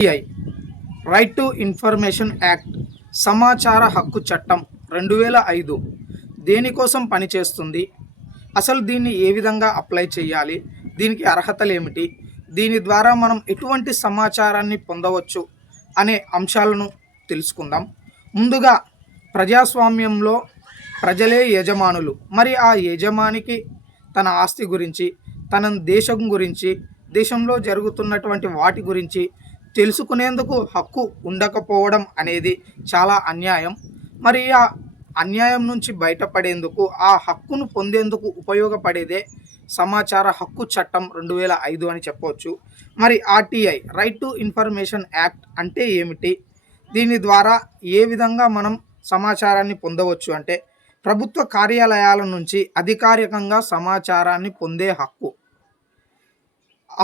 RTI right to information act సమాచార హక్కు చట్టం 2005 దేనికోసం పనిచేస్తుంది? అసలు దీన్ని ఏ విధంగా అప్లై చేయాలి? దీనికి అర్హతలు ఏమిటి? దీని ద్వారా మనం ఎటువంటి సమాచారాన్ని పొందవచ్చు అనే అంశాలను తెలుసుకుందాం. ముందుగా ప్రజాస్వామ్యంలో ప్రజలే యజమానులు. మరి ఆ యజమానికి తన ఆస్తి గురించి, తన దేశం గురించి, దేశంలో జరుగుతున్నటువంటి వాటి గురించి తెలుసుకునేందుకు హక్కు ఉండకపోవడం అనేది చాలా అన్యాయం. మరి ఆ అన్యాయం నుంచి బయటపడేందుకు, ఆ హక్కును పొందేందుకు ఉపయోగపడేదే సమాచార హక్కు చట్టం 2005 అని చెప్పవచ్చు. మరి RTI right to information act అంటే ఏమిటి? దీని ద్వారా ఏ విధంగా మనం సమాచారాన్ని పొందవచ్చు అంటే, ప్రభుత్వ కార్యాలయాల నుంచి అధికారికంగా సమాచారాన్ని పొందే హక్కు.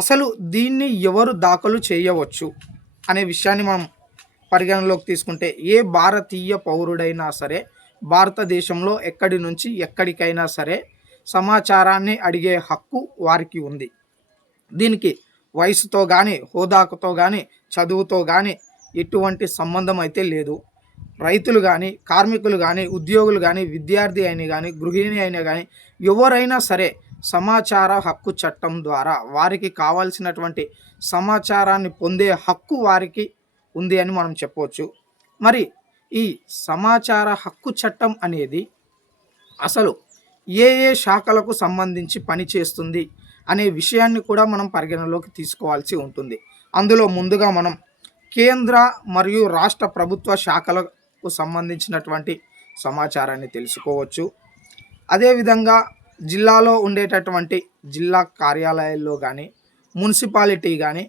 అసలు దీన్ని ఎవరు దాఖలు చేయవచ్చు అనే విషయాన్ని మనం పరిగణలోకి తీసుకుంటే, ఏ భారతీయ పౌరుడైనా సరే భారతదేశంలో ఎక్కడి నుంచి ఎక్కడికైనా సరే సమాచారాన్ని అడిగే హక్కు వారికి ఉంది. దీనికి వయసుతో కానీ, హోదాతో కానీ, చదువుతో కానీ ఎటువంటి సంబంధం అయితే లేదు. రైతులు కానీ, కార్మికులు కానీ, ఉద్యోగులు కానీ, విద్యార్థి అయినా కానీ, గృహిణి అయినా కానీ ఎవరైనా సరే సమాచార హక్కు చట్టం ద్వారా వారికి కావాల్సినటువంటి సమాచారాన్ని పొందే హక్కు వారికి ఉంది అని మనం చెప్పవచ్చు. మరి ఈ సమాచార హక్కు చట్టం అనేది అసలు ఏ ఏ శాఖలకు సంబంధించి పనిచేస్తుంది అనే విషయాన్ని కూడా మనం పరిగణలోకి తీసుకోవాల్సి ఉంటుంది. అందులో ముందుగా మనం కేంద్ర మరియు రాష్ట్ర ప్రభుత్వ శాఖలకు సంబంధించినటువంటి సమాచారాన్ని తెలుసుకోవచ్చు. అదేవిధంగా జిల్లాలో ఉండేటటువంటి జిల్లా కార్యాలయాల్లో కానీ, మున్సిపాలిటీ కానీ,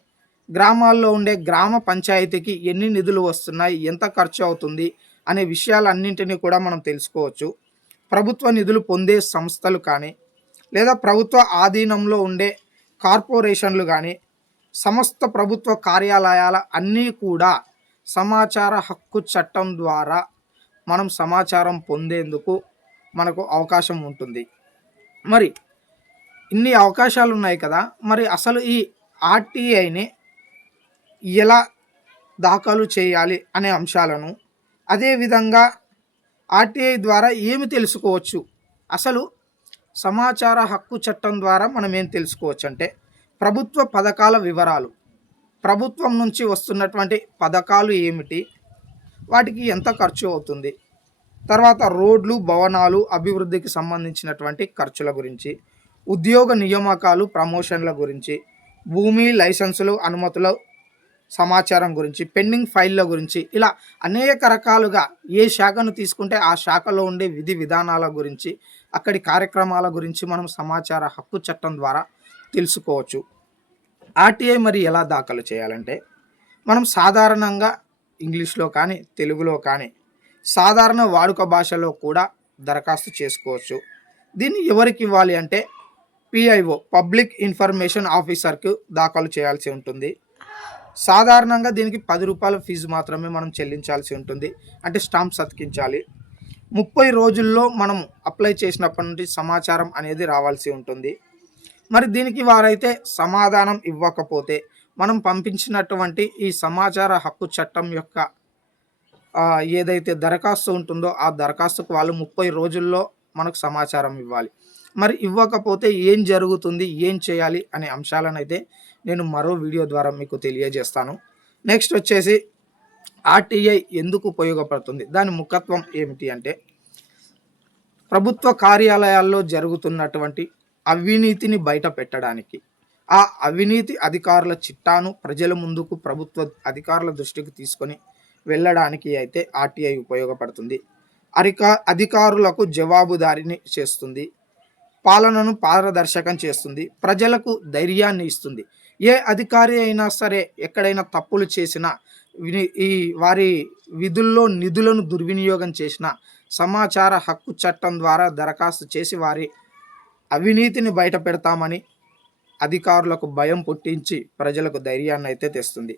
గ్రామాల్లో ఉండే గ్రామ పంచాయతీకి ఎన్ని నిధులు వస్తున్నాయి, ఎంత ఖర్చు అవుతుంది అనే విషయాలన్నింటినీ కూడా మనం తెలుసుకోవచ్చు. ప్రభుత్వ నిధులు పొందే సంస్థలు కానీ, లేదా ప్రభుత్వ ఆధీనంలో ఉండే కార్పొరేషన్లు కానీ, సమస్త ప్రభుత్వ కార్యాలయాల అన్నీ కూడా సమాచార హక్కు చట్టం ద్వారా మనం సమాచారం పొందేందుకు మనకు అవకాశం ఉంటుంది. మరి ఇన్ని అవకాశాలు ఉన్నాయి కదా, మరి అసలు ఈ ఆర్టీఐని ఎలా దాఖలు చేయాలి అనే అంశాలను, అదేవిధంగా ఆర్టీఐ ద్వారా ఏమి తెలుసుకోవచ్చు? అసలు సమాచార హక్కు చట్టం ద్వారా మనం ఏం తెలుసుకోవచ్చు అంటే, ప్రభుత్వ పథకాల వివరాలు, ప్రభుత్వం నుంచి వస్తున్నటువంటి పథకాలు ఏమిటి, వాటికి ఎంత ఖర్చు అవుతుంది, తర్వాత రోడ్లు, భవనాలు అభివృద్ధికి సంబంధించినటువంటి ఖర్చుల గురించి, ఉద్యోగ నియామకాలు, ప్రమోషన్ల గురించి, భూమి లైసెన్సులు, అనుమతుల సమాచారం గురించి, పెండింగ్ ఫైళ్ళ గురించి, ఇలా అనేక రకాలుగా ఏ శాఖను తీసుకుంటే ఆ శాఖలో ఉండే విధి విధానాల గురించి, అక్కడి కార్యక్రమాల గురించి మనం సమాచార హక్కు చట్టం ద్వారా తెలుసుకోవచ్చు. ఆర్టీఐ మరి ఎలా దాఖలు చేయాలంటే, మనం సాధారణంగా ఇంగ్లీష్లో కానీ, తెలుగులో కానీ, సాధారణ వాడుక భాషలో కూడా దరఖాస్తు చేసుకోవచ్చు. దీన్ని ఎవరికి ఇవ్వాలి అంటే, పిఐఓ పబ్లిక్ ఇన్ఫర్మేషన్ ఆఫీసర్కు దాఖలు చేయాల్సి ఉంటుంది. సాధారణంగా దీనికి 10 రూపాయల ఫీజు మాత్రమే మనం చెల్లించాల్సి ఉంటుంది. అంటే స్టాంప్స్ అతికించాలి. 30 రోజుల్లో మనం అప్లై చేసినప్పటి నుండి సమాచారం అనేది రావాల్సి ఉంటుంది. మరి దీనికి వారైతే సమాధానం ఇవ్వకపోతే, మనం పంపించినటువంటి ఈ సమాచార హక్కు చట్టం యొక్క ఏదైతే దరఖాస్తు ఉంటుందో ఆ దరఖాస్తుకు వాళ్ళు 30 రోజుల్లో మనకు సమాచారం ఇవ్వాలి. మరి ఇవ్వకపోతే ఏం జరుగుతుంది, ఏం చేయాలి అనే అంశాలను అయితే నేను మరో వీడియో ద్వారా మీకు తెలియజేస్తాను. నెక్స్ట్ వచ్చేసి ఆర్టీఐ ఎందుకు ఉపయోగపడుతుంది, దాని ముఖ్యత్వం ఏమిటి అంటే, ప్రభుత్వ కార్యాలయాల్లో జరుగుతున్నటువంటి అవినీతిని బయట పెట్టడానికి, ఆ అవినీతి అధికారుల చిట్టాను ప్రజల ముందుకు ప్రభుత్వ అధికారుల దృష్టికి తీసుకొని వెళ్ళడానికి అయితే ఆర్టీఐ ఉపయోగపడుతుంది. అధికారులకు జవాబుదారీని చేస్తుంది, పాలనను పారదర్శకం చేస్తుంది, ప్రజలకు ధైర్యాన్ని ఇస్తుంది. ఏ అధికారి అయినా సరే ఎక్కడైనా తప్పులు చేసినా, ఈ వారి విధుల్లో నిధులను దుర్వినియోగం చేసిన సమాచార హక్కు చట్టం ద్వారా దరఖాస్తు చేసి వారి అవినీతిని బయట పెడతామని అధికారులకు భయం పుట్టించి ప్రజలకు ధైర్యాన్ని అయితే తెస్తుంది.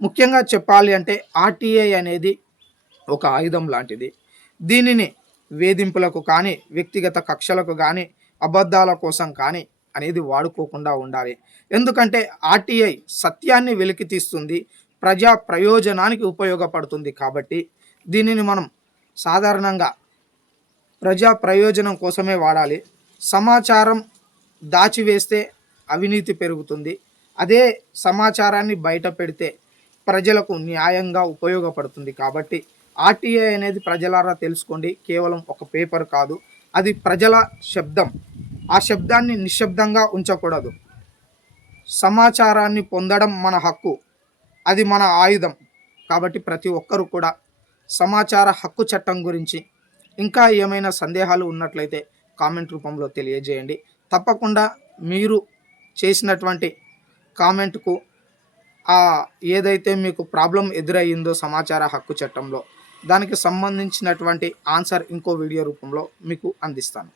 ముఖ్యంగా చెప్పాలి అంటే ఆర్టీఐ అనేది ఒక ఆయుధం లాంటిది. దీనిని వేధింపులకు కానీ, వ్యక్తిగత కక్షలకు కానీ, అబద్ధాల కోసం కానీ అనేది వాడుకోకుండా ఉండాలి. ఎందుకంటే ఆర్టీఐ సత్యాన్ని వెలికి తీస్తుంది, ప్రజా ప్రయోజనానికి ఉపయోగపడుతుంది కాబట్టి దీనిని మనం సాధారణంగా ప్రజా ప్రయోజనం కోసమే వాడాలి. సమాచారం దాచివేస్తే అవినీతి పెరుగుతుంది. అదే సమాచారాన్ని బయట పెడితే ప్రజలకు న్యాయంగా ఉపయోగపడుతుంది. కాబట్టి ఆర్టీఐ అనేది ప్రజలారా తెలుసుకోండి. కేవలం ఒక పేపర్ కాదు, అది ప్రజల శబ్దం. ఆ శబ్దాన్ని నిశ్శబ్దంగా ఉంచకూడదు. సమాచారాన్ని పొందడం మన హక్కు, అది మన ఆయుధం. కాబట్టి ప్రతి ఒక్కరూ కూడా సమాచార హక్కు చట్టం గురించి ఇంకా ఏమైనా సందేహాలు ఉన్నట్లయితే కామెంట్ రూపంలో తెలియజేయండి. తప్పకుండా మీరు చేసినటువంటి కామెంట్కు ఏదైతే మీకు ప్రాబ్లం ఎదురయ్యిందో సమాచార హక్కు చట్టంలో, దానికి సంబంధించినటువంటి ఆన్సర్ ఇంకో వీడియో రూపంలో మీకు అందిస్తాను.